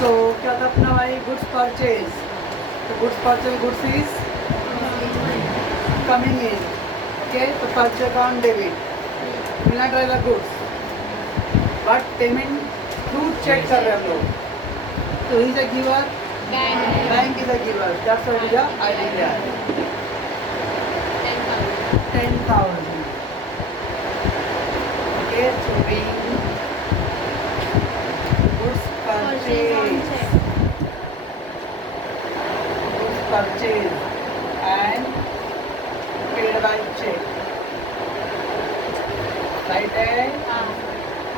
सो क्या था अपना भाई, गुड्स परचेज। तो goods purchase, goods is coming in, okay. तो purchase account debit, will not write the goods but payment through cheque कर रहे हैं हम लोग। तो he is a giver, bank is a giver, that's what is the idea. 10,000, okay. So we goods purchase, goods purchase and paid by check, right है।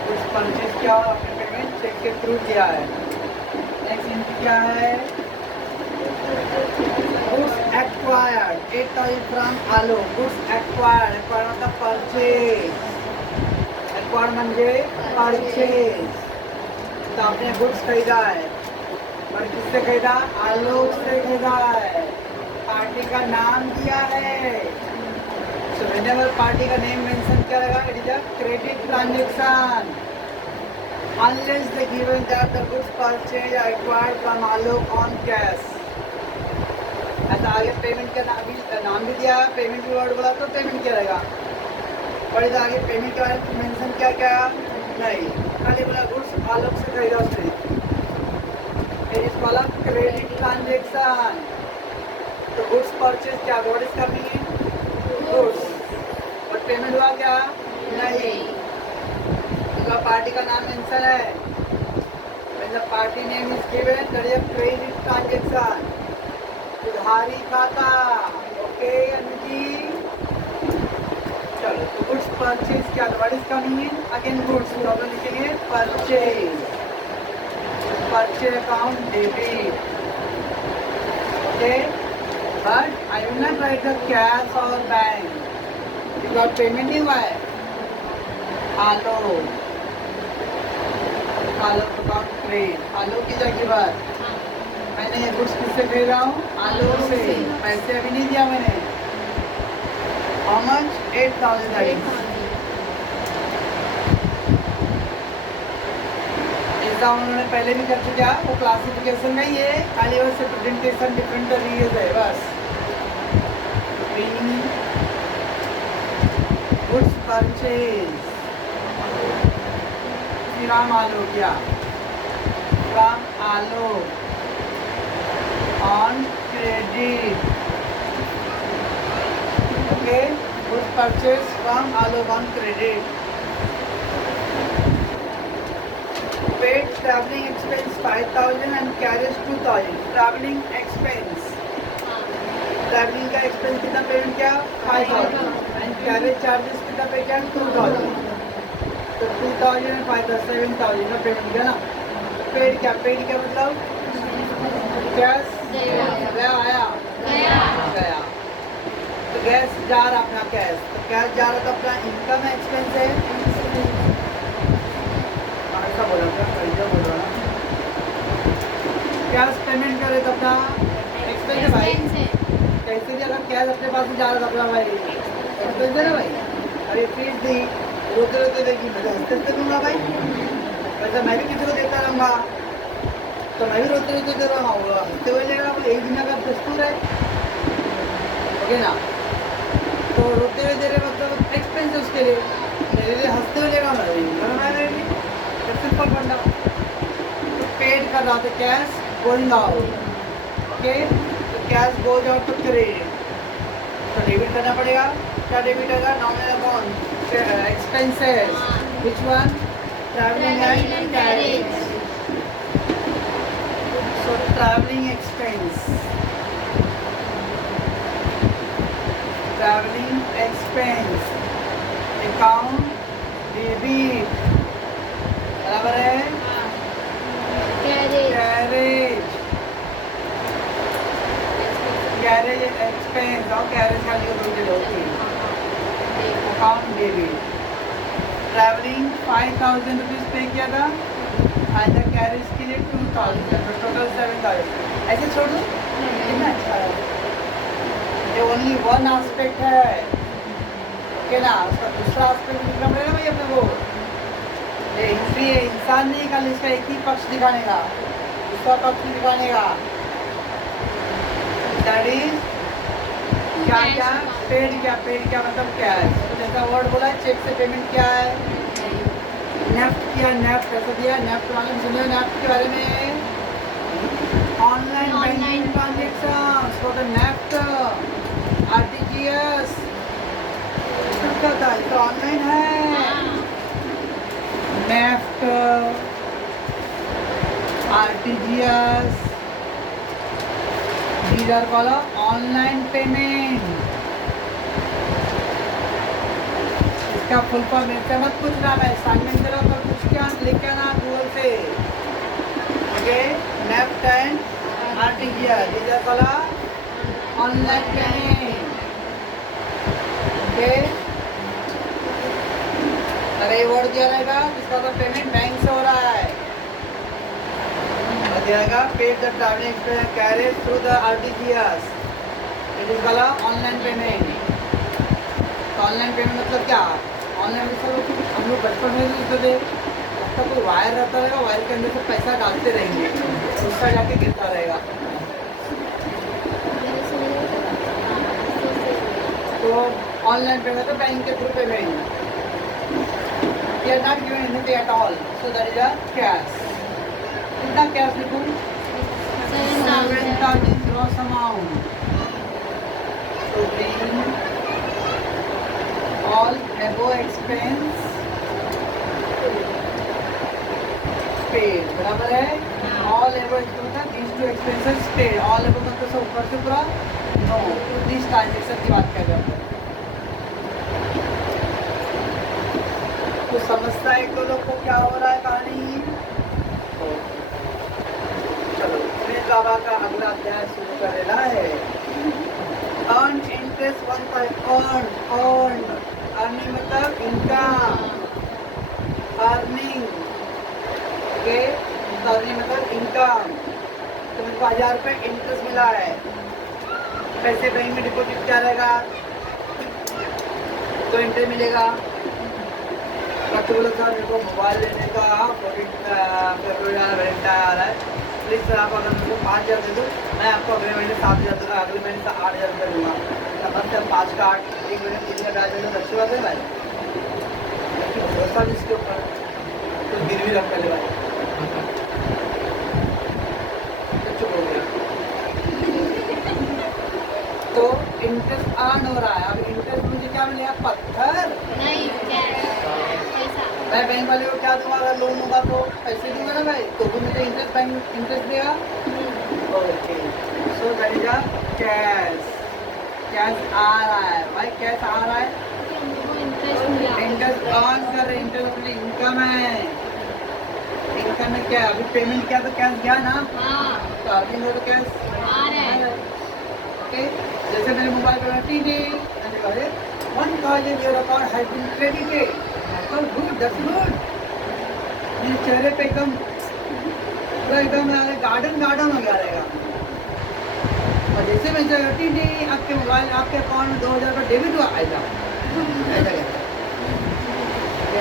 Goods purchase किया और अपने पेमेंट चेक के थ्रू किया है। नेक्स्ट इनकी क्या है, गुड्स एक्वायर्ड 8,000 फ्रॉम आलो। गुड्स एक्वायर्ड, एक्वायर्ड मतलब परचेज, एक्वायर्ड म्हणजे परचेज। तो आपने गुड्स खरीदा है और किससे खरीदा, आलोक से खरीदा है, पार्टी का नाम दिया है। So whenever party का name mention क्या लगा, it is a credit transaction unless the given that the goods purchased are acquired from Alok on cash। ऐसा आगे पेमेंट का नाम भी दिया, पेमेंट भी वर्ड बोला तो पेमेंट क्या रहेगा, और इधर आगे पेमेंट के बारे में मेंशन क्या क्या नहीं, खाली बोला गुड्स आलोक से खरीदा उसने। ये इस वाला क्रेडिट ट्रांजेक्शन। तो गुड्स परचेज क्या, what is coming in, goods, और पेमेंट हुआ क्या, नहीं। तो पार्टी का नाम मेंशन है, when the party name is given that is a credit transaction, उधारी खाता, ओके अनुजी। चलो, तो गुड्स परचेज क्या, what is coming in, again goods, तो हम लिखेंगे purchase, purchase account debit, okay. But I will not write the cash or bank because payment नहीं हुआ है। आलो, आलो अकाउंट क्रेडिट, आलो की जगह बात, मैंने ये गुड्स किससे खरीद रहा हूँ, आलो से, पैसे अभी नहीं दिया मैंने। How much? 8,000। ऐसा उन्होंने पहले भी कर चुका, वो क्लासिफिकेशन नहीं है, खाली बस प्रेजेंटेशन डिफरेंट तरीके से है बस। गुड्स परचेज राम आलो क्या, राम आलो on credit, okay. Goods purchase from आलो on credit. Paid travelling expense 5,000 and carriage 2,000। Travelling expense, travelling का एक्सपेंस कितना पेमेंट किया, 5,000 एंड कैरेज चार्जेस कितना पे किया, 2,000। तो 2,000 एंड 5,000 7,000 का पेमेंट किया ना। पेड क्या, पेड क्या मतलब गैस गया, आया गया, तो गैस जा रहा अपना कैश, तो कैश जा रहा था अपना इनकम एक्सपेंस है, ऐसा बोला था, कैसे बोल रहा कैश पेमेंट करे तो अपना एक्सपेंस है भाई। कैसे भी अगर कैश अपने पास से जा रहा था अपना भाई, एक्सपेंस है ना भाई। अरे फीस दी, रोते रोते देगी, मैं हंसते हंसते दूंगा भाई, वैसे मैं भी किसी को देता रहूँगा, तो मैं भी रोते रोते दे रहा हूँ, हंसते हुए लेगा, एक दिन का दस्तूर है, ओके ना। तो रोते हुए दे रहे मतलब एक्सपेंस है उसके लिए, मेरे लिए हंसते हुए लेगा, मैं सिंपल बंदा। तो पेड कर रहा था, कैश गोइंग आउट, ओके। तो cash goes out to credit, तो डेबिट करना पड़ेगा। क्या डेबिट होगा, nominal account expenses, which one, travelling and carriage. So travelling expense, travelling expense account debit, बराबर है कैरेज, कैरेज एक्सपेंस और कैरेज का लिए अकाउंट डेबिट। ट्रैवलिंग 5,000 रुपीज़ पे किया था, एंड द कैरेज के लिए 2,000, तो टोटल 7,000। ऐसे छोड़ दो, कितना अच्छा है, ये ओनली वन एस्पेक्ट है, ओके ना। उसका दूसरा एस्पेक्ट दिखना पड़ेगा भाई अपने को, ये इंसान नहीं, कल इसका एक ही पक्ष दिखाने का, स्टॉक ऑप्शन दिखाने का। दैट इज क्या क्या पेड क्या मतलब कैश। तो जैसा वर्ड बोला चेक से पेमेंट क्या है, नेफ्ट किया, नेफ्ट कैसे दिया, नेफ्ट वाले सुनिए नेफ्ट के बारे में, online banking transaction for the NEFT RTGS करता है तो ऑनलाइन है। NEFT RTGS these are called online payment. इसका फुल फॉर्म मेरे मत पूछना, मैं असाइनमेंट दे रहा हूँ पर पूछ के लेके आना गूगल से। Okay, NEFT and RTGS these are called online payment. Okay, अरे वर्ड दिया रहेगा जिसका तो पेमेंट बैंक से हो रहा है, दिया paid the travelling expense carriage through the RTGS, it is called online payment. तो ऑनलाइन पेमेंट मतलब क्या, ऑनलाइन मतलब हम लोग बचपन में यूज करते जब तक कोई वायर रहता रहेगा, वायर के अंदर से पैसा डालते रहेंगे, उसका जाके गिरता रहेगा। तो ऑनलाइन पेमेंट तो बैंक के through payment, we are not giving anything at all, so that is a cash. कितना कैश लिखूं, 7,000 ग्रॉस अमाउंट। तो bring all above expense paid, बराबर है। all above expenses, these two expenses paid, all above मतलब सब ऊपर से पूरा, no, this transaction की बात कर रहे हैं। तो समझता है तो लोग को क्या हो रहा है कहानी। चलो फिर बाबा का अगला अध्याय शुरू कर देना है। Earn interest one time, earn earning मतलब इनकम, अर्निंग, ओके, अर्निंग मतलब इनकम। तो मेरे को 1000 रुपये इंटरेस्ट मिला है, पैसे बैंक में डिपॉजिट क्या रहेगा तो इंटरेस्ट मिलेगा। बच्चों बोला सर मेरे को मोबाइल लेने का फरवरी आ रहा है, प्लीज़ सर आप अगर मेरे को 5,000 दे दो, मैं आपको अगले महीने 7,000 दूँगा, अगले महीने से 8,000 रुपये दूँगा। समझते हैं 5 का 8, एक महीने 3 का ब्याज देना अच्छी बात है भाई, भरोसा जिसके ऊपर तो गिरवी रख पहले भाई, चुप हो गया। तो इंटरेस्ट अर्न हो रहा है, अब इंटरेस्ट मुझे क्या मिलेगा, पत्थर नहीं, मैं बैंक वाले को क्या दूंगा, अगर लोन होगा तो पैसे दूंगा ना भाई, तो भी मुझे इंटरेस्ट बैंक इंटरेस्ट देगा। Okay, so that is a cash, cash आ रहा है भाई, कैश आ रहा है, इंटरेस्ट अर्न कर रहे, इंटरेस्ट अपनी इनकम है, इनकम में क्या है, अभी पेमेंट किया तो कैश गया ना, तो अर्निंग हो तो कैश आ रहा है। ओके, जैसे मेरे मोबाइल पर अरे 1,000 your account has been credited, good, that's good. मेरे चेहरे पे एकदम पूरा एकदम गार्डन हो गया रहेगा। और जैसे मैं टी आपके मोबाइल आपके अकाउंट में 2,000 का डेबिट हुआ आएगा, ऐसा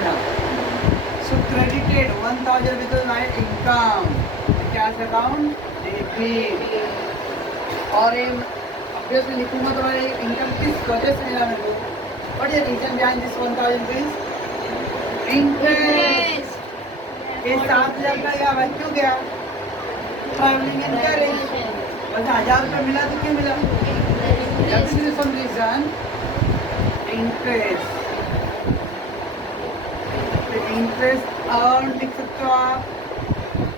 ना। So credited 1,000 with my income, cash account debit. और ये ऑब्वियसली लिखूंगा तो भाई इनकम किस वजह से मिला मेरे को, what is the reason behind this 1,000 rupees, interest. ये 7,000 का गया भाई, क्यों गया, ट्रैवलिंग इन कैरेज, बस 1,000 रुपये मिला तो क्यों मिला, some reason, interest. Interest earn लिख सकते हो आप,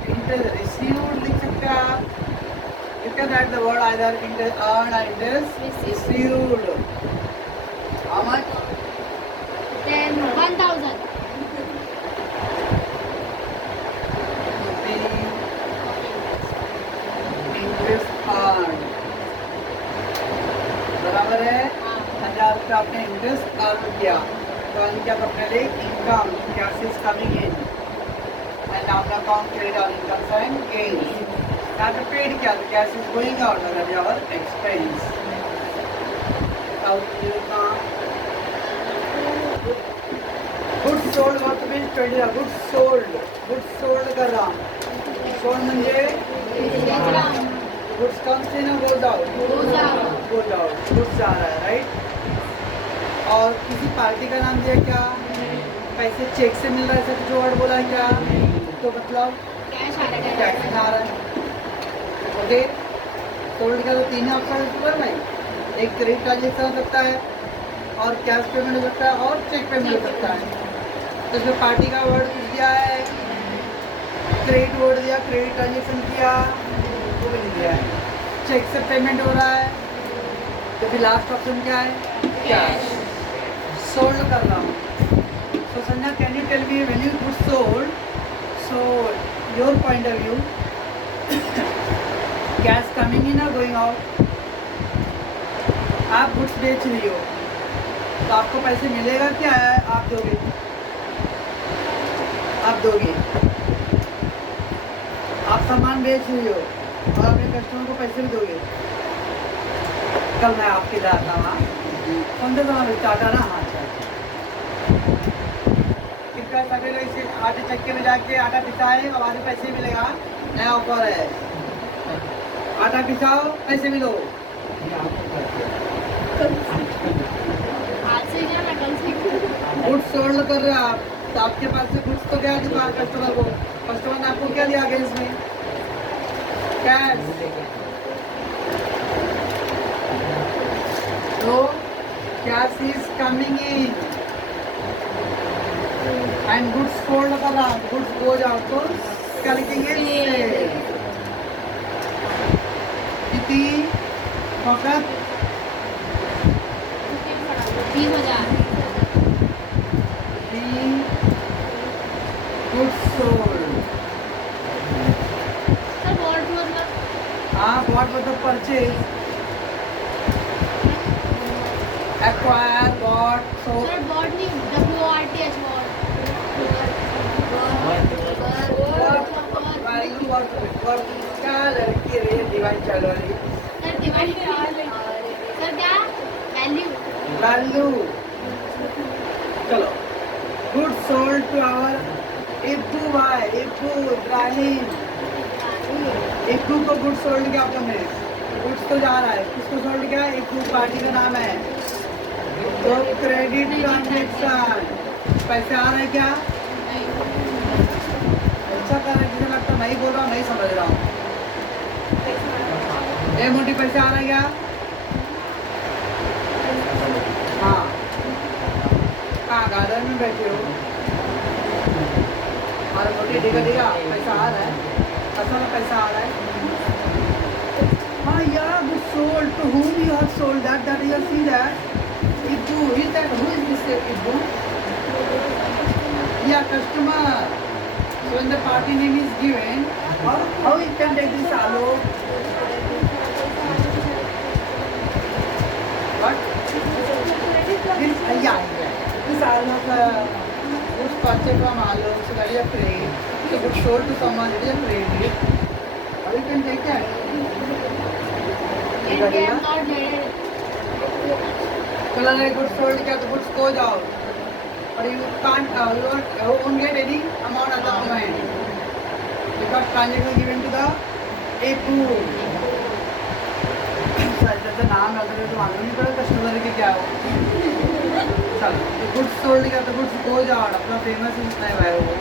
इंटरेस्ट रिसीव्ड लिख सकते हो आप, you can write the word either interest earn और इंटरेस्ट रिसीव्ड। हाउ मच, 1,000 बराबर है 1,000 रुपये आपने इंटरेस्ट अर्न किया, तो अर्न किया अपने लिए income, cash is coming in and आपका अकाउंट क्रेडिट और इनकम साइन गेन्स। यहाँ पे पेड किया तो cash is going out, that is our expense. Goods sold what means 20, goods sold कर रहा हूँ, सोल्ड म्हणजे गुड्स कम्स इन और goes out, goes out, goods जा रहा है, राइट। और किसी पार्टी का नाम दिया क्या? पैसे चेक से मिल रहा है, ऐसा कुछ वर्ड बोला है क्या? तो मतलब कैश आ रहा टैक्स में आ रहा है। ओके, सोल्ड का तो तीन ऑप्शन है भाई, एक क्रेडिट ट्रांजेक्शन हो सकता है और कैश पेमेंट हो सकता है और चेक पेमेंट हो सकता है। तो इसमें पार्टी का वर्ड कुछ दिया है, क्रेडिट वर्ड दिया, क्रेडिट ट्रांजेक्शन किया, वो भी नहीं दिया है। चेक से पेमेंट हो रहा है, तो फिर लास्ट ऑप्शन क्या है? कैश। सोल्ड कर रहा हूँ। So Sanya, can you tell me when you put sold, so your point of view, cash coming in or going out? आप गुड्स बेच रही हो तो आपको पैसे मिलेगा क्या? आप दोगे, आप दोगे। आप सामान बेच रही हो और अपने कस्टमर को पैसे भी दोगे। कल मैं आपके इधर आता हूँ, कौन सा सामान बेचता? आटा ना? हाँ, सभी लोग इसे आटे चक्के में जाके आटा पिसाए और बाद में पैसे मिलेगा। नया ऑफर है, आटा पिसाओ पैसे मिलो। गुड्स सोल्ड कर रहे हो आप, तो आपके पास से गुड्स तो क्या दिया कस्टमर को? कस्टमर ने आपको क्या दिया? आगे इसमें कैश। तो cash is coming in and goods sold कर रहा, goods goes out, तो क्या लिखेंगे? कितनी फकत 30,000 goods sold। सर बॉट मतलब? हाँ, बॉट मतलब purchase, acquire, bought, sold. Sir bought नहीं, WORTH बॉट। क्या लड़की रे डिवाइन चल रही? सर डिवाइड सर क्या? वैल्यू। वैल्यू। चलो, good sold to our Ibbu भाई, इब्बू इब्राहिम। इब्बू को गुड सोल्ड किया आपने, गुड्स तो जा रहा है, किसको सोल्ड किया? इब्बू पार्टी का नाम है। तो क्रेडिट ट्रांजेक्शन, पैसे आ रहे हैं क्या? अच्छा कर रहे, मुझे लगता नहीं बोल रहा हूँ, नहीं समझ रहा हूँ। ए मोटी, पैसे आ रहा है क्या? हाँ, कहाँ गार्डन में बैठे हो? और मोटी डिगा डिगा पैसा आ रहा है, असल में पैसा आ रहा है। हाँ यार, वो sold to whom you have sold that you see that Ibu, is that who is this Ibu? Yeah, customer. So when the party name is given, how you can take this Alok? What? This this Alok, who's purchased from Alok, so that is a trade. So good sold to someone, it is a trade. How you can take that? And they have not made चला रहे goods sold किया तो goods goes out और you can't you won't get any amount at the moment because transaction given to the Ibu। Sir जैसे नाम याद रहे तो मालूम नहीं पड़ा कस्टमर के क्या हो। चलो, गुड्स सोल्ड किया तो गुड्स गोज आउट, अपना फेमस इतना है भाई वो।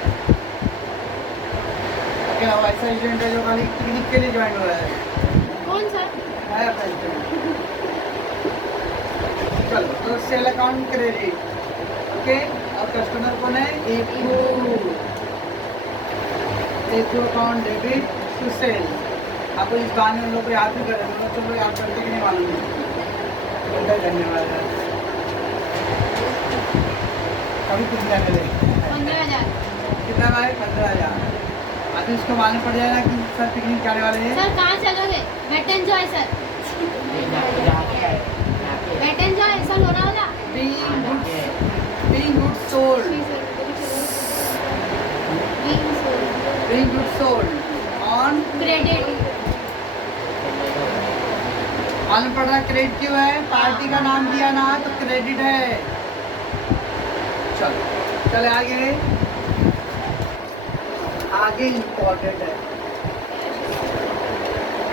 क्या वो ऐसा एजेंट है जो खाली पिकनिक के लिए ज्वाइन हुआ है? कौन सा है प्रेसिडेंट। चलो, तो सेल अकाउंट क्रेडिट, ओके। और कस्टमर कौन है? इब्बू। इब्बू अकाउंट डेबिट टू सेल। आपको इस गाने में लोग याद भी करें, तो चलो याद करते कि नहीं मालूम है। धन्यवाद। अभी कुछ जाने दे। 15,000 कितना भाई? 15,000। अभी उसको मालूम पड़ जाएगा कि सर पिकनिक जाने वाले हैं। सर कहाँ चलोगे? Wait enjoy sir, wait enjoy sir, हो रहा होगा। Being good sold, being good sold on credit. मालूम पड़ रहा है क्रेडिट क्यों है? पार्टी का नाम दिया ना, तो क्रेडिट है। चलो चले आगे, आगे इम्पोर्टेंट है।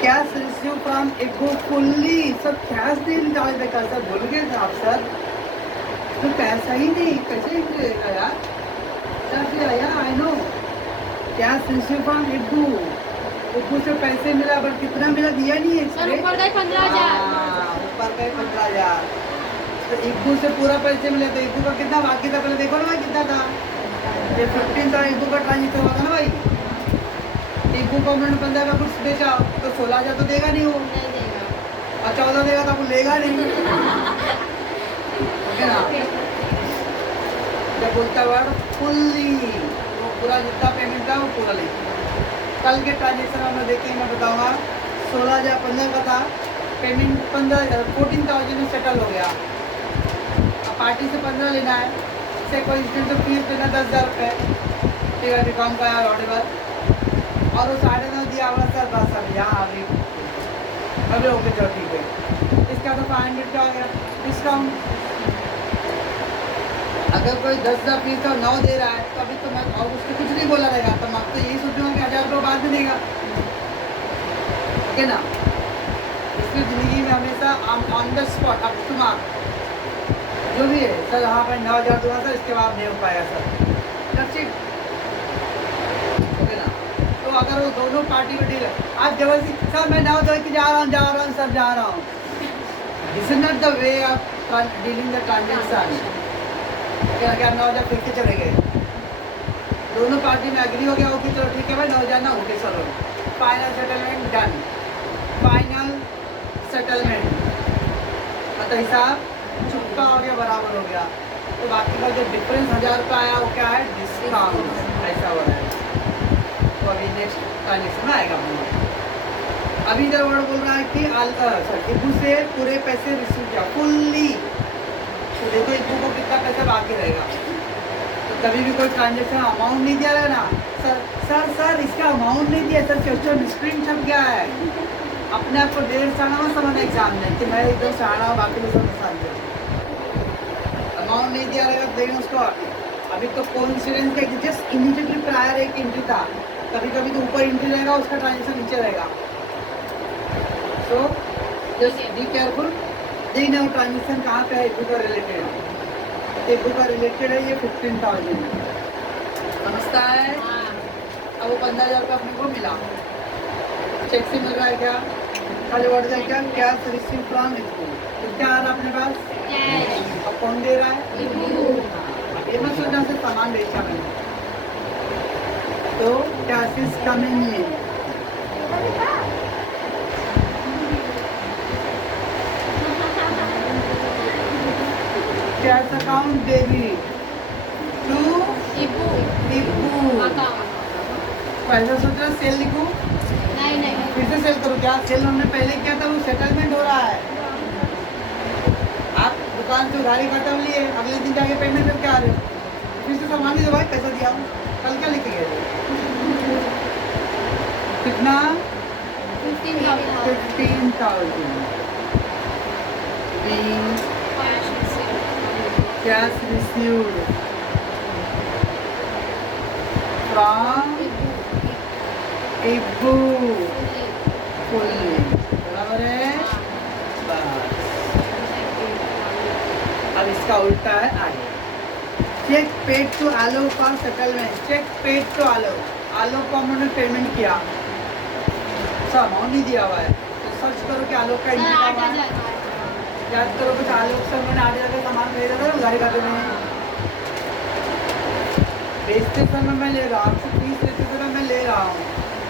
Cash receive from echo fully. Sir cash नहीं निकालेगा सर, भूल गए थे आप सर, तो पैसा ही नहीं कैसे निकलेगा यार। सर आया I know, cash receive from echo से पैसे मिला, बट कितना मिला दिया नहीं है सर इसने। ऊपर गए 15,000। ऊपर गए 15,000, तो इको से पूरा पैसे मिले, तो इको का कितना बाकी था पहले देखो ना भाई कितना था। ये 15 था इको का ट्रांजेक्शन हुआ था ना भाई। इको को उन्होंने 15 का कुछ बेचा तो 16,000 तो देगा नहीं वो, नहीं देगा। और 14 देगा तो वो लेगा नहीं। ओके ना, जब बोलता वर्ड फुल्ली, वो पूरा जितना पेमेंट था वो पूरा ले। कल के ट्रांजेक्शन में देखिए, मैं बताऊंगा 16,000 15 का था पेमेंट, 14,000 में सेटल हो गया। अब पार्टी से 15 लेना है, से कोई इंस्टेंट तो फीस देना 10,000 रुपये, ठीक है बीकॉम का यार ऑर्डर, और वो 9.5 दिया हुआ सर, बस अब यहाँ अभी ओके चलो ठीक है। इसका तो 500 का हो गया डिस्काउंट। अगर कोई 10,000 फीस का 9 दे रहा है तो अभी तो मैं और उसको कुछ नहीं बोला रहेगा, तो मैं तो यही सोचूंगा कि 1,000 रुपये बाद में देगा, ओके ना। इसकी ज़िंदगी में हमेशा on the spot up to mark जो भी है सर, हाँ भाई 9,000 दूंगा सर, इसके बाद नहीं हो पाएगा सर, दैट्स इट, ओके ना। तो अगर वो दोनों पार्टी में डील है, आप जबरदस्ती सर मैं 9 दे के जा रहा हूँ सर जा रहा हूँ, this is not the way of dealing the transaction. क्या 9,000 फिर के चले गए, दोनों पार्टी में एग्री हो गया, ओके चलो ठीक है भाई 9,000 ना, ओके चलो final settlement done, final settlement, मतलब हिसाब चुकता हो गया, बराबर हो गया। तो बाकी का जो डिफरेंस 1,000 रुपये आया वो क्या है, डिस्काउंट, ऐसा हो रहा है। तो अभी नेक्स्ट ट्रांजेक्शन में आएगा अपना। अभी इधर वर्ड बोल रहा है कि इबू से पूरे पैसे रिसीव किया फुल्ली, तो देखो इबू को कितना पैसा बाकी रहेगा। तो कभी भी कोई ट्रांजेक्शन अमाउंट नहीं दिया रहेगा ना सर, सर इसका अमाउंट नहीं दिया सर, क्वेश्चन स्क्रीन छप गया है, अपने आप को 1.5 साल में समझना एग्जाम में कि मैं एकदम सहारा हूँ, बाकी लोग सब समझे। अमाउंट नहीं दिया रहेगा देंगे उसको। अभी तो कोइंसिडेंस का जस्ट इमीडिएटली प्रायर एक एंट्री था, कभी कभी तो ऊपर एंट्री रहेगा, उसका ट्रांजेक्शन नीचे रहेगा। सो जस्ट बी केयरफुल, देखना वो ट्रांजेक्शन कहाँ पे है, इबू का रिलेटेड है, इबू का रिलेटेड है ये 15,000 समझता है। हाँ। अब वो 15,000 रुपये अपने को मिला, चेक से मिल रहा है क्या, कल वर्ड है क्या, कैश रिसीव फ्रॉम इबू, तो क्या आ रहा अपने पास कैश। अब कौन दे रहा है, अब ये मत सोचना से सामान बेचा मैंने, तो cash is coming in, cash account debit to Ibbu Ibbu. Account. पैसा सोच रहा सेल लिखूं, नहीं फिर से सेल करूँ क्या, सेल हमने पहले किया था वो सेटलमेंट हो रहा है। आप दुकान से उधारी खत्म लिए, अगले दिन जाके पेमेंट करके आ रहे हो, फिर से सामान ही दो भाई, पैसा दिया हूँ, कल क्या लेके गए थे, कितना 15,000। 15,000 being cash received from इबू फुल्ली, बराबर है बस। अब इसका उल्टा है आगे, cheque paid to Alok for settlement, cheque paid to Alok को हमने पेमेंट किया, अच्छा अमाउंट नहीं दिया हुआ है, तो सर्च करो कि आलोक का सर इनकम है, 8,000। याद करो कुछ आलोक से उन्होंने 8,000 का सामान खरीदा था उधारी खाते में, बेचते समय मैं ले रहा हूँ, आपसे फीस लेते समय मैं ले रहा हूँ,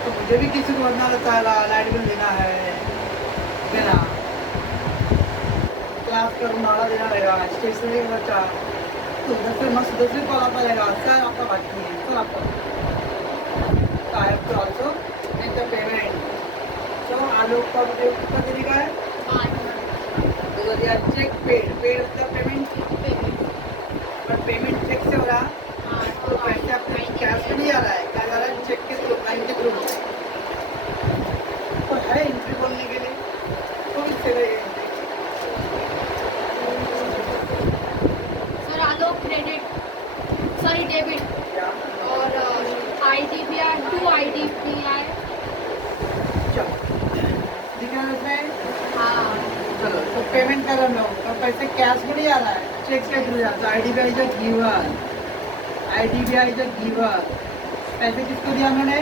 तो मुझे भी किसी को भरना रहता है, लाइट बिल देना है ना, क्लास का रूम भाड़ा देना रहेगा, स्टेशनरी का खर्चा, तो उधर से मस्त दूसरी कॉल आता रहेगा, सर आपका बाकी है, सर आपका, तो I have to also make the payment. तो आलोक का मुझे कितना देने का है, 8। तो दिया चेक पेड, पेड मतलब पेमेंट, बट पेमेंट चेक से हो रहा, तो पैसे अपने कैश में नहीं आ रहा है, क्या जा रहा है चेक के थ्रू, बैंक के थ्रू, तो है एंट्री बोलने के लिए, तो इससे गई एंट्री। सर आलोक क्रेडिट, सॉरी डेबिट, क्या और IDPR 2 IDPR। चलो पेमेंट कर हम लोग तो पैसे कैश में नहीं आ रहा है, चेक के थ्रू जाता है। IDBI is a giver, IDBI is a giver. पैसे किसको दिया मैंने?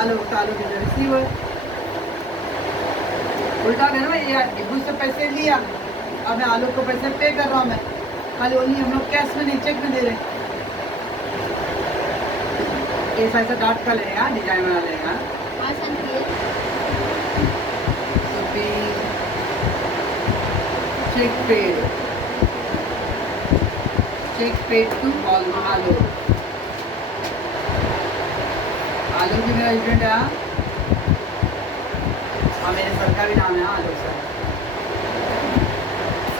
आलोक के जो रिसीवर। उल्टा है ना, ये मुझसे पैसे लिया, अब मैं आलोक को पैसे पे कर रहा हूँ। मैं खाली ओनली हम लोग कैश में नहीं, चेक में दे रहे। ऐसा ऐसा डॉट का लेगा, डिजाइन बना लेगा। चेक पेड टू आलोक। आलोक भी मेरा एजेंट है। हाँ, मेरे सर का भी नाम है आलोक सर।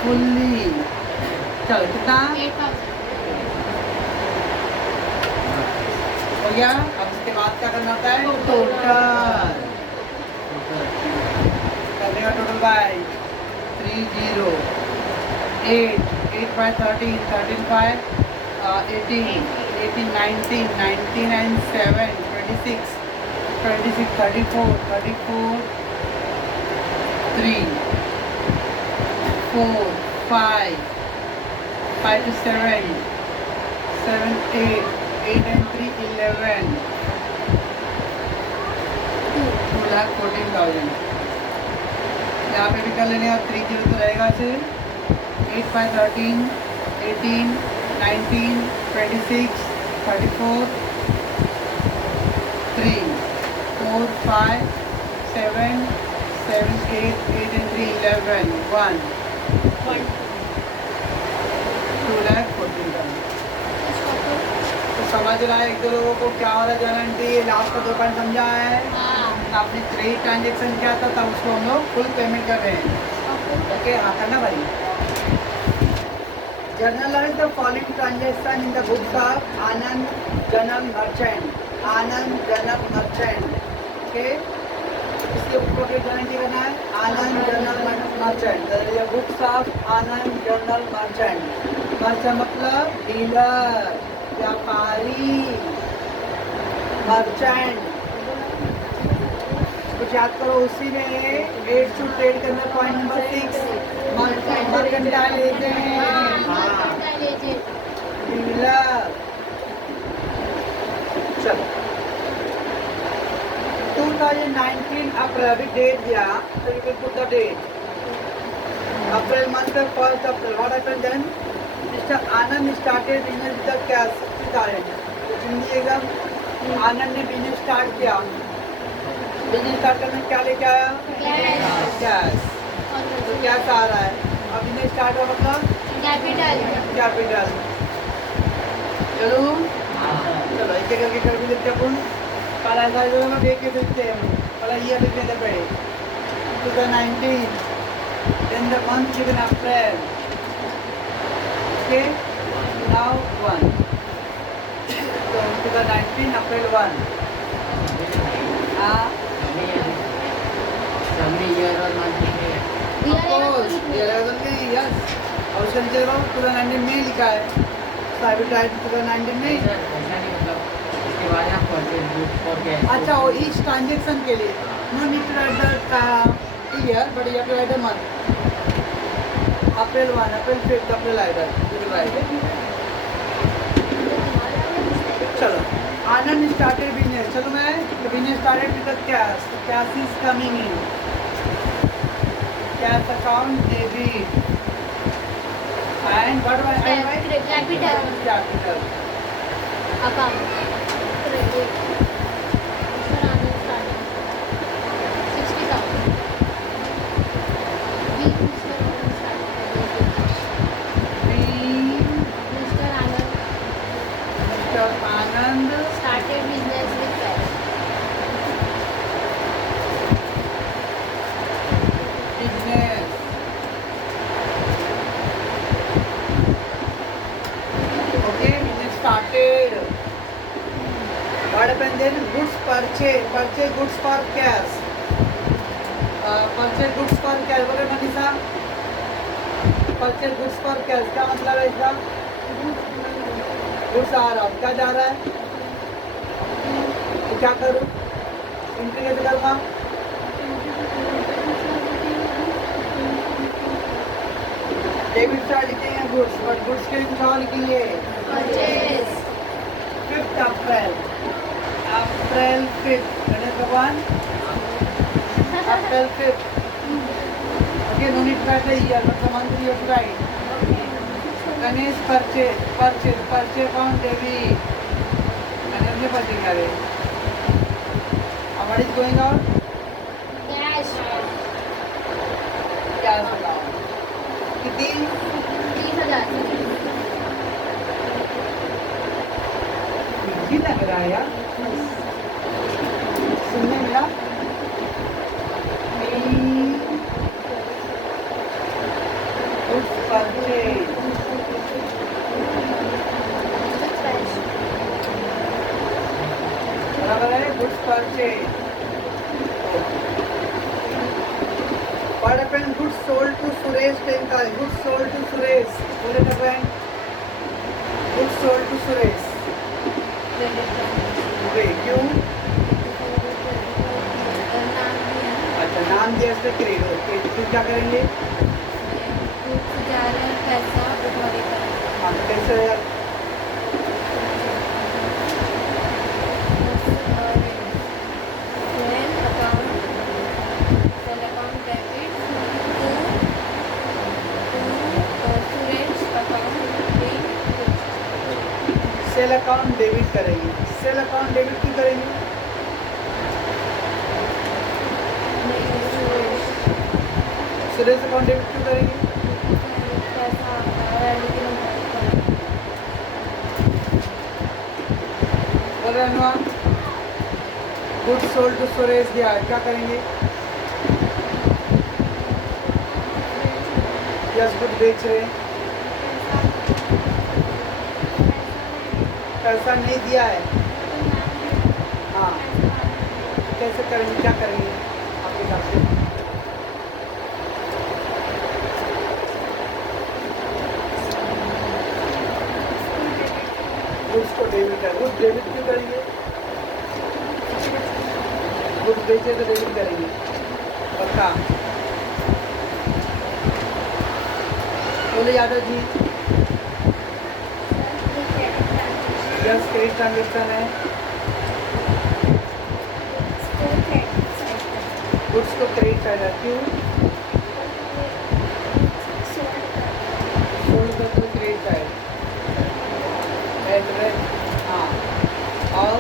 फुल्ली चलो कितना 8,000 हो गया। अब इसके बाद क्या करना होता है? टोटल करने का total bye 30 8 8 by 13 13 by 18 18 19 19 and 7 26 26 34 34 3 4 5 5 to 7 7 8 and 3 11 2,14,000। यहाँ पे भी कर लेने का 30 तो रहेगा सिर्फ 8 by 13 18 19 26 34 3 4 5 7 7 8 8 and 3 11 1 2,14,000। तो समझ रहा है एक दो लोगों को क्या हो रहा है गारंटी? लास्ट का 2 पॉइंट समझा है। आपने क्रेडिट ट्रांजेक्शन किया था तब उसको हम लोग फुल पेमेंट कर रहे हैं। ओके, हाँ करना भाई। Journalize the following transaction in the books of Anand Janam Merchant. Anand Janam Merchant. Okay. इसके ऊपर क्या गारंटी करना है? आनंद जनरल मर्चेंट। ये books of Anand general merchant. Merchant मतलब डीलर, व्यापारी, मर्चेंट। कुछ याद करो, उसी में 8 टू ट्रेड के अंदर point number 6 mercantile agent, dealer. चलो 2019 अप्रैल अभी डेट दिया तो you can put the date. April month का 1 April. What happened then? Mister Anand started business with the cash started. तो हिंदी एकदम आनंद ने बिजनेस स्टार्ट किया। बिजनेस स्टार्ट करने में क्या लेके आया? कैश। तो कैश आ रहा है। अब बिजनेस स्टार्ट हुआ मतलब कैपिटल। चलो चलो एक एक करके कर भी लेते अपन। पहला ऐसा जो है देख के देखते हैं हम। पहला ईयर लिख लेते पड़े 2019 then the month given April. Okay, now 1. So 2019 April 1. Yes. और संजय बाबू 2019 में लिखा है। साइबर 2019 में। अच्छा, वो ईच ट्रांजेक्शन के लिए no need to write the year but you have to write the month. April 1 April 5 April आएगा। चलो आनंद स्टार्टेड बिजनेस। चलो मैं business started with the cash. Cash is coming in. Cash account debit and what I write? Capital account credit. Sir Anand starting 60,000। Be mister Anand started business with cash. business okay, business started. What happened then? Goods purchase goods for cash. Purchase goods for cash बोले Manisha? Purchase goods for cash क्या मतलब है इसका? Goods आ रहा, क्या जा रहा है? तो क्या करूँ? एंट्री कैसे करूँगा? डेबिट साइड लिखेंगे गुड्स, बट गुड्स के लिए कुछ और लिखेंगे। Purchase. 5th अप्रैल, अप्रैल 5th, गणेश भगवान April 5th। Okay, no need to write the year but the month you have to write. Ganesh purchase, purchase account debit, Ganesh ने परचेज करे। What is going out? Cash. क्या account कितनी? 30,000. इजी लग रहा है यार सुनने मिला। गुड्स परचेज, बराबर है goods purchase. What happened? Goods sold to Suresh Tenka. Goods sold to Suresh. What happened? Goods sold to Suresh. Wait, क्यों? अच्छा, नाम दिया इसलिए क्रेडिट। ओके, फिर क्या करेंगे? हाँ, तो कैसे यार? सेल अकाउंट डेबिट करेंगे। सेल अकाउंट डेबिट क्यों करेंगे? सुरेश अकाउंट डेबिट क्यों करेंगे? बोल रहे अनुआ, गुड सोल्ड टू सुरेश दिया है, क्या करेंगे? यस, गुड बेच रहे हैं। पैसा नहीं दिया है। हाँ, कैसे करेंगे, क्या करेंगे आपके हिसाब से? गुड्स को डेबिट है। गुड डेबिट क्यों करेंगे? गुड बेचे तो डेबिट करेंगे पक्का। बोले Yadav ji. Yes, credit transaction है। गुड्स को क्रेडिट साइड है, क्यों? सोल्ड कर तो क्रेडिट साइड। एड्रेस, हाँ, और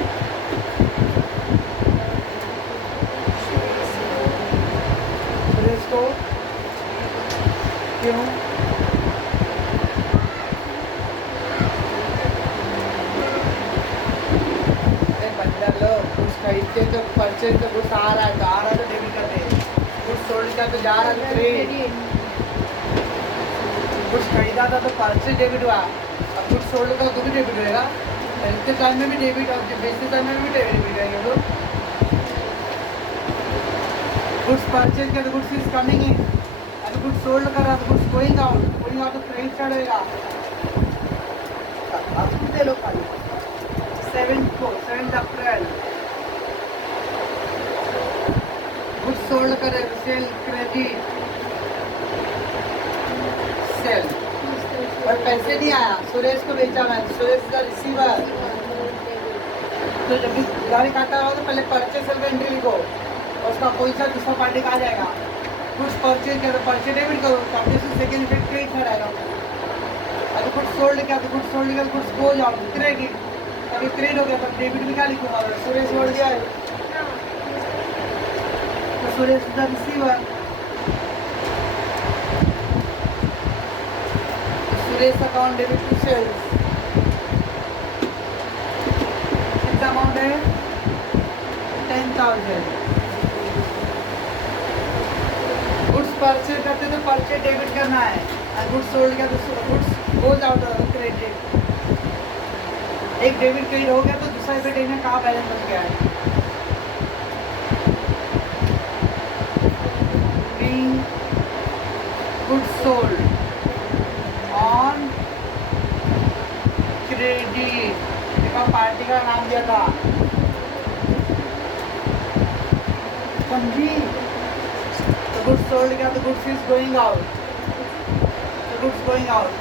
सुरेश को क्यों? खरीदते तो परचेज तो गुड्स आ रहा है तो डेबिट करते हैं। गुड्स सोल्ड का तो जा रहा है तो क्रेडिट। गुड्स खरीदा था तो परचेज डेबिट हुआ, अब गुड्स सोल्ड का तो भी डेबिट होएगा। खरीदते टाइम में भी डेबिट और बेचते टाइम में भी डेबिट रहेंगे तो। गुड्स परचेज किया तो गुड्स इज कमिंग इन, अगर गुड्स सोल्ड कर रहा तो गुड्स गोइंग आउट तो क्रेडिट साइड होएगा। अब दे लो खाली 7 अप्रैल गुड्स सोल्ड करे, सेल क्रेडिट सेल, और पैसे नहीं आया, सुरेश को बेचा मैं, सुरेश का रिसीवर। तो जब भी गाड़ी काटा हुआ तो पहले परचेज सेल का एंट्री लिखो और उसका पैसा दूसरा पार्टी का आ जाएगा। गुड्स परचेज किया तो परचेज डेबिट करो, तो सेकेंड इफेक्ट क्रेडिट में रहेगा। अगर गुड्स सोल्ड किया तो गुड्स सोल्ड किया तो गुड्स गो जाओ क्रेडिट, अभी क्रेडिट हो गया तो डेबिट में क्या लिखूंगा? सुरेश बोल दिया है तो Suresh the receiver, Suresh account debit to sales. कितना अमाउंट है? 10,000। गुड्स परचेज करते तो परचेज डेबिट करना है, और गुड्स सोल्ड किया तो गुड्स गोज आउट क्रेडिट। एक डेबिट क्रेडिट हो गया तो दूसरा इफेक्ट में कहाँ बैलेंस बच गया है? Goods sold on credit, party का नाम दिया था समझी। तो गुड्स सोल्ड किया तो गुड्स इज गोइंग आउट, तो goods going out,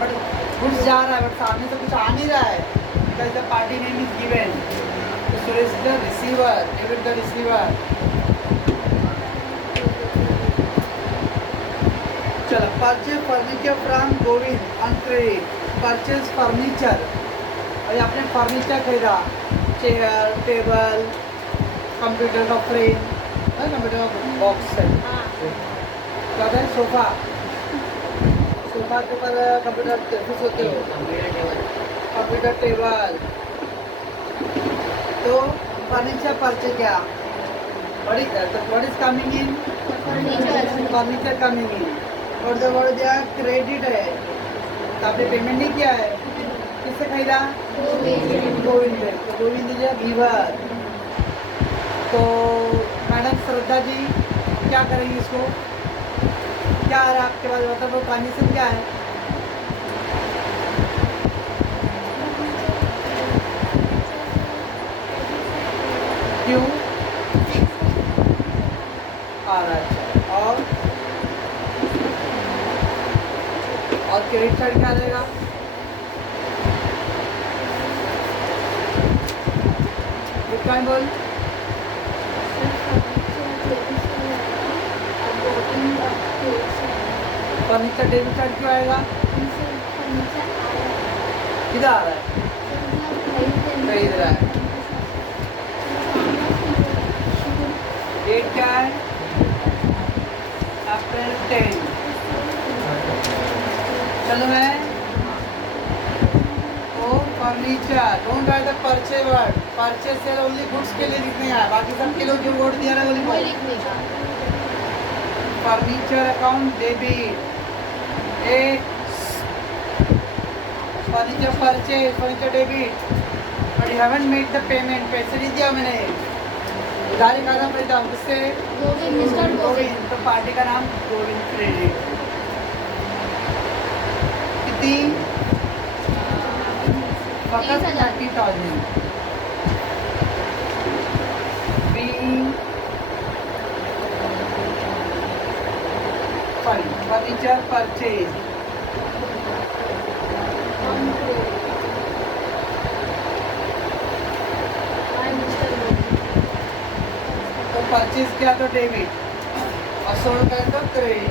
but goods जा रहा है बट सामने से कुछ आ नहीं रहा है, because the party name is given, तो Suresh the receiver, David the receiver. चलो, purchase furniture from Govind on credit. Purchase furniture, और आपने फर्नीचर खरीदा, चेयर, टेबल, कंप्यूटर का फ्रेम, कंप्यूटर का बॉक्स है, हाँ. क्या है, सोफा, सोफा के ऊपर कंप्यूटर फिक्स होते हो, कंप्यूटर टेबल. तो फर्नीचर परचेज क्या, what is coming in, furniture coming in, और द वर्ड दिया क्रेडिट है, तो आपने पेमेंट नहीं किया है, किससे खरीदा, गोविंद से, तो गोविंद दिया गिवर. तो मैडम श्रद्धा जी क्या करेंगे इसको, क्या आ रहा है आपके पास, मतलब वो ट्रांजेक्शन क्या है, क्यों आ रहा है, और क्रेडिट साइड क्या रहेगा, बिटकॉइन बोल, फर्नीचर डेबिट साइड क्यों आएगा, किधर आ रहा है, खरीद रहा है. डेट क्या है, अप्रैल 10. चलो है, oh furniture, don't write the purchase word, purchase sale only goods के लिए लिखने है, बाकी सब के लोग जो वर्ड दिया है वो लिखो. Furniture account debit, furniture purchase, furniture debit, but you haven't made the payment, पैसे नहीं दिया मैंने, उधारी खाता खरीदा किससे, गोविंद, तो पार्टी का नाम गोविंद क्रेडिट. कितनी, फकत 30,000. फर्नीचर परचेज, तो परचेज किया तो डेबिट और सोल्ड किया तो क्रेडिट.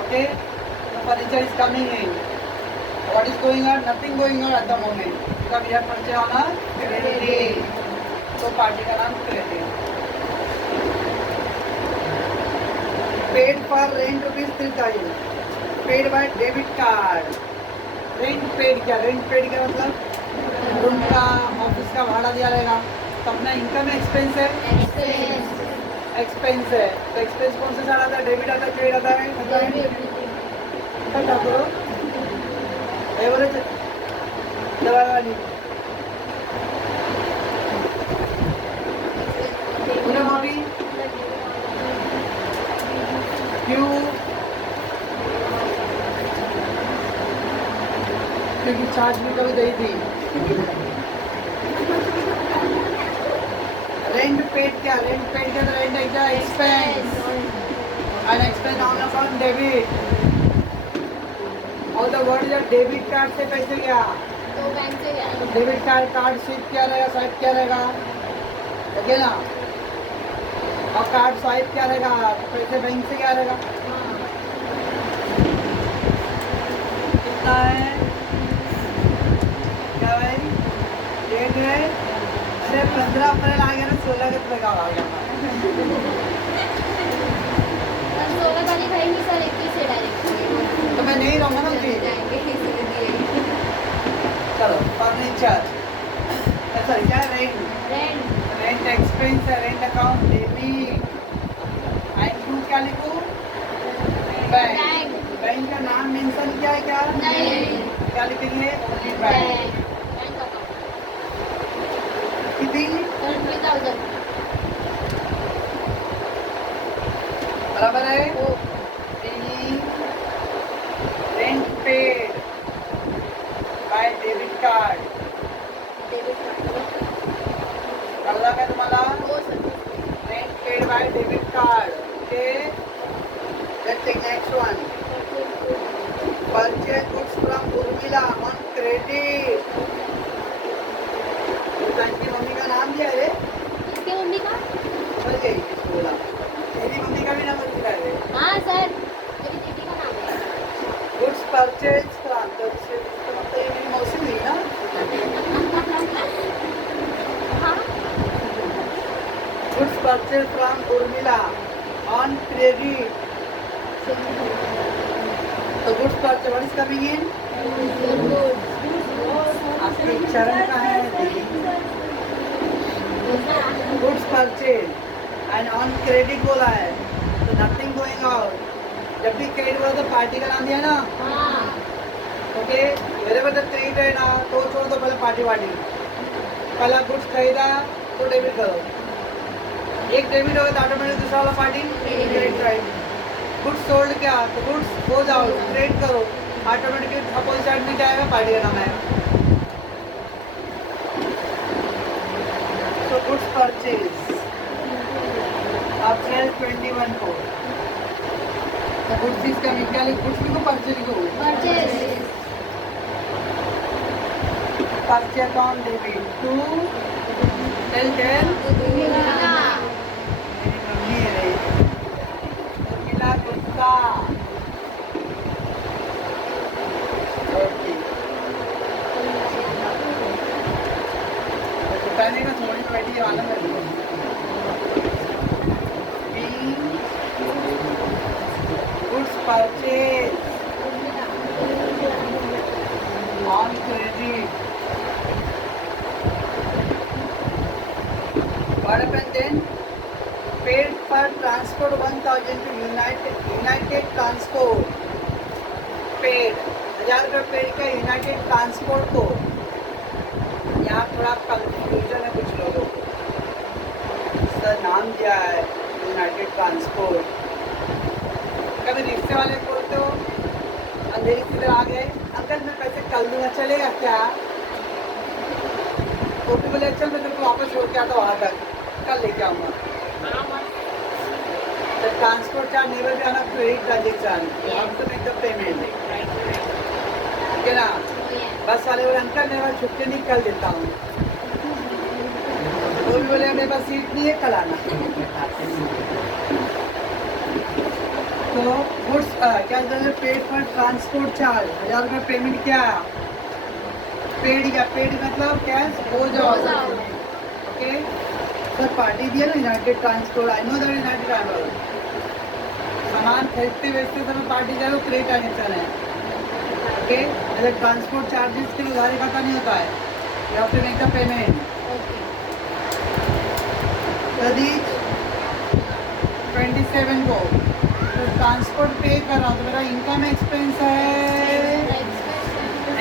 ओके, तो furniture is coming in, what is going on, nothing going on at the moment, because we have purchase on a credit, तो पार्टी का नाम credit. Paid for rent ₹3,000, paid by debit card. Rent paid क्या, rent paid क्या मतलब room का, office का भाड़ा दिया रहेगा, तो अपना इनकम एक्सपेंस है, एक्सपेंस है, तो एक्सपेंस कौन सा सारा आता है, डेबिट आता है, क्रेडिट आता है, क्या करो एवरेज दवा वाली पूरा भाभी क्यों, क्योंकि चार्ज भी कभी दी थी. रेंट पेड क्या, रेंट पेड क्या, रेंट है क्या, expense, and expense on account debit, और the word is debit card से पैसे गया, तो बैंक से गया, डेबिट कार्ड स्विप क्या रहेगा, स्वाइप क्या रहेगा, ओके ना, और कार्ड स्वाइप क्या रहेगा, पैसे बैंक से क्या रहेगा, कितना है, क्या भाई डेट है, अरे 15 अप्रैल आ गया ना, 16 का लगा आ गया. 16 तारीख है नहीं सर, 21 से डायरेक्ट, तो मैं नहीं रहूँगा ना उसी. चलो फर्नीचर, सॉरी क्या, रेंट एक्सपेंस है, rent account debit, and to क्या लिखूँ, बैंक, बैंक का नाम मेंशन किया है क्या, नहीं, क्या लिखेंगे, ओनली बैंक. कितनी, 30,000 बराबर है, rent paid by debit card, कळलं काय तुम्हाला, rent paid by debit card. Okay, let's take next one. Purchase goods from Urmila on credit. उनकी मम्मी का नाम दिया है। किसके मम्मी का? समझ गई किसको बोला? तेरी मम्मी का भी नंबर दिया है। हाँ सर, मेरी दीदी का नाम है। गुड्स परचेज फ्रॉम, तो इसका मतलब ये मेरी मौसी हुई ना। हाँ, goods purchase from Urmila on credit. तो goods purchase what is coming in? आपके चरण का है दीदी। Goods purchase and on credit बोला है, तो नथिंग गोइंग आउट। जब भी क्रेडिट बोला तो पार्टी का नाम दिया ना। हाँ, ओके, मेरे बता क्रेडिट है ना, तो छोड़ दो पहले पार्टी वार्टी। पहला गुड्स खरीदा तो डेबिट करो, एक डेबिट होगा तो ऑटोमेटिक दूसरा वाला party credit right. Goods sold क्या, तो गुड्स हो जाओ क्रेडिट करो, ऑटोमेटिकली अपोजिट साइड में क्या आएगा? पार्टी का नाम आएगा। तो गुड्स परचेज अप्रैल 21 को, तो गुड्स इसका क्या लिखो? गुड्स लिखो, परचेज लिखो। Purchase. Purchase on debit to tell मेरी मम्मी है रे, उर्मिला गुप्ता। ओके, पहले का थोड़ी बैठी वाला है। Goods purchase on credit. What happened then? Paid for transport 1000 to United Transport. Paid 1000 रुपये पेड का यूनाइटेड ट्रांसपोर्ट को। यहाँ थोड़ा कंफ्यूजन है कुछ लोगों को, सर नाम दिया है यूनाइटेड ट्रांसपोर्ट। कभी रिक्शे वाले बोलते हो अंधेरी से इधर आ गए, अंकल मैं पैसे कल दूंगा, चलेगा क्या? तो भी बोले चल मैं तेरे को वापस छोड़ के आता हूँ वहाँ तक, कल लेके आऊँगा। The transport charge never be on a credit transaction. You have to make the payment. ठीक है ना? बस वाले बोले अंकल मेरे पास छुट्टी नहीं, कल देता हूँ। वो भी बोले मेरे पास सीट नहीं है, कल आना। तो गुड्स क्या बोलते? पेड फॉर ट्रांसपोर्ट चार्ज 1000 रुपये पेमेंट क्या? पेड का, पेड मतलब कैश हो जाओ। ओके सर, पार्टी दिया ना United transport. I know that United transport सामान खरीदते बेचते समय पार्टी जाए क्रेडिट ट्रांजेक्शन है। ओके, अगर ट्रांसपोर्ट चार्जेस के लिए उधारी खाता नहीं होता है, या फिर मेक द पेमेंट। यदि 27 को तो ट्रांसपोर्ट पे कर रहा हूँ तो मेरा इनकम एक्सपेंस है,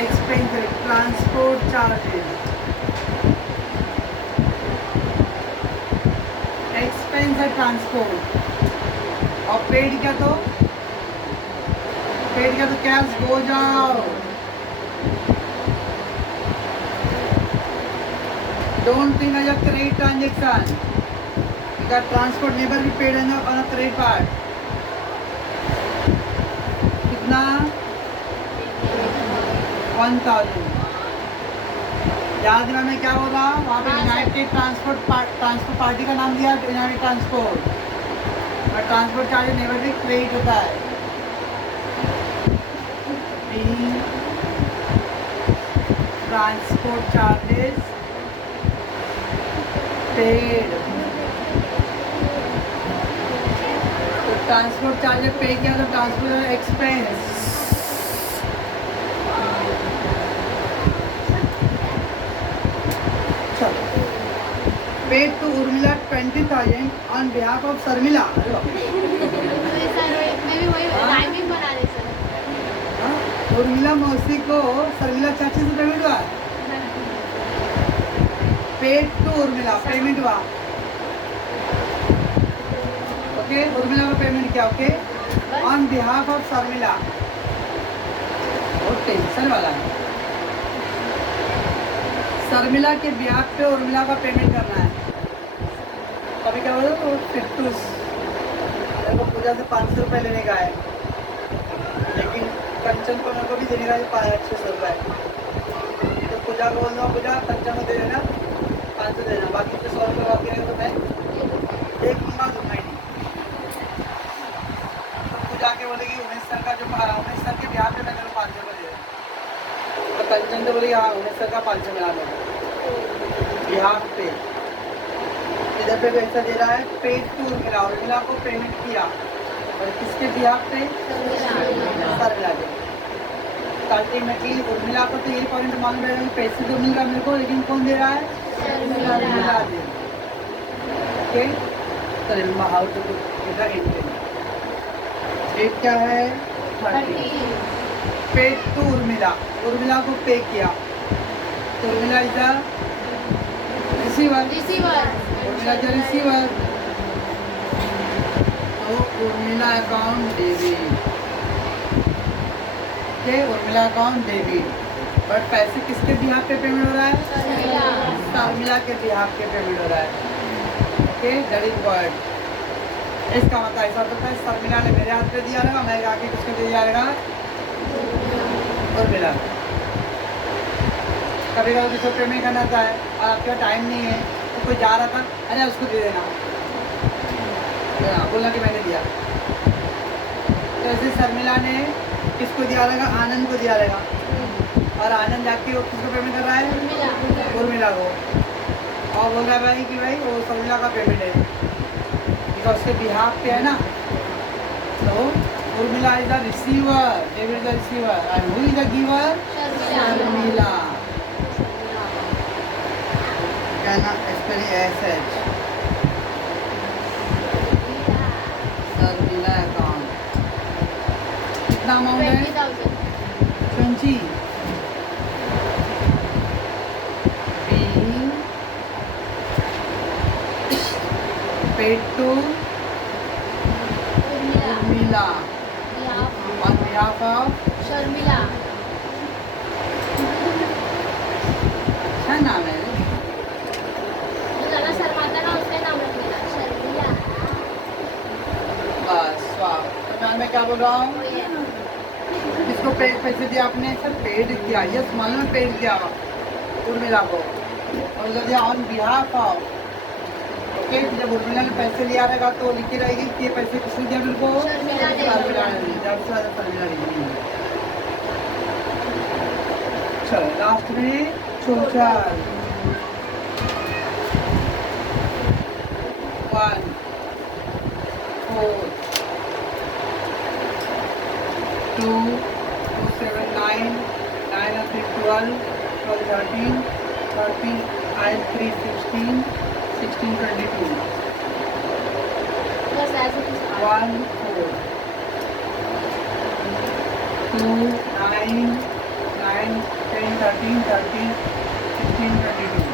एक्सपेंस है ट्रांसपोर्ट चार्जेस, एक्सपेंस है ट्रांसपोर्ट। और पेड क्या, तो पेड क्या तो कैश हो जाओ। Don't think as a credit transaction, because transport never be paid on a credit card। कितना? 1000। याद दिमाग में क्या होगा? वहाँ पे यूनाइटेड ट्रांसपोर्ट पार्टी का नाम दिया यूनाइटेड ट्रांसपोर्ट, और ट्रांसपोर्ट चार्ज नेवर भी क्रेडिट होता है। ट्रांसपोर्ट चार्जेस पेड, तो ट्रांसपोर्ट चार्जेस पे किया तो transport expense. Paid to Urmila 20,000 on behalf of Sharmila. Urmila मौसी को शर्मिला चाची से पेमेंट हुआ। पेड टू उर्मिला पेमेंट हुआ। ओके, उर्मिला का पेमेंट क्या? Okay, on behalf of Sharmila. बहुत टेंशन वाला है। शर्मिला के बिहाफ पे उर्मिला का पेमेंट करना है। कभी क्या बोलो तो 52 मेरे को पूजा से 500 रुपये लेने का है, लेकिन कंचन को मेरे को भी देने का 500 रुपये। तो पूजा को बोल दो, पूजा कंचन को दे देना 500 देना, बाकी तो 100 रुपये बाकी रहेगा तो मैं एक दूंगा, दूंगा ही नहीं। तो पूजा के बोलेगी उमेश सर का जो उमेश सर के ब्याह पे मैं तेरे को 500 रुपये दे दूँ। तो कंचन तो बोलेगी हाँ उमेश सर का 500 मिला दो ब्याह पे। इधर पे पैसा दे रहा है पेड टू उर्मिला, उर्मिला को पेमेंट किया और किसके बिहाफ पे? सर मिला दे। अल्टीमेटली उर्मिला को तो यही पॉइंट मालूम रहेगा कि पैसे तो मिल रहा मेरे को, लेकिन कौन दे रहा है? मिला दे। ओके, तो हाउ टू डेट क्या है? 30। पेड टू उर्मिला, उर्मिला को पे किया तो Urmila is the receiver, Urmila is the receiver. तो Urmila account debit, okay, Urmila account debit. But पैसे किसके बिहाफ पे पेमेंट हो रहा है? शर्मिला के बिहाफ पे पेमेंट हो रहा है। Okay, that is word. इसका मतलब ऐसा होता है शर्मिला ने मेरे हाथ पे दिया रहेगा, मैं आके किसको दे दिया रहेगा? उर्मिला। कभी कभी किसी को पेमेंट करना था है और आपके पास टाइम नहीं है तो कोई जा रहा था, अरे उसको दे देना, बोलना कि मैंने दिया। तो ऐसे शर्मिला ने किसको दिया रहेगा? आनंद को दिया रहेगा, और आनंद जाके वो किसको पेमेंट कर रहा है? उर्मिला को। और बोल रहा है भाई कि भाई वो शर्मिला का पेमेंट है बिकॉज उसके बिहाफ पे है ना। तो Urmila is the receiver, debit the receiver, and who is the giver? Sharmila. क्या ना स्पेलिंग एसएच, शर्मिला अकाउंट। कितना अमाउंट है? 20। being paid to Urmila on behalf of Sharmila. अच्छा नाम है। ज्यादा शर्माता ना उसका नाम रख देना शर्मिला। बस वाह। तो मैं क्या बोल रहा हूँ? किसको पैसे दिया आपने? सर पेड किया, यस मालूम है पेड किया उर्मिला को, और दिया ऑन बिहाफ ऑफ। ओके, जब उर्मिला ने पैसे लिया रहेगा तो लिखी रहेगी कि ये पैसे किसने दिया मेरे को? शर्मिला ने। शर्मिला ने। चलो लास्ट में सोशल 1 4 2 7 9 9 and 3 12 12 13 13 and 3 16 16 22 बस ऐसे कुछ 1 4 2 9 9 10 13 13 16 22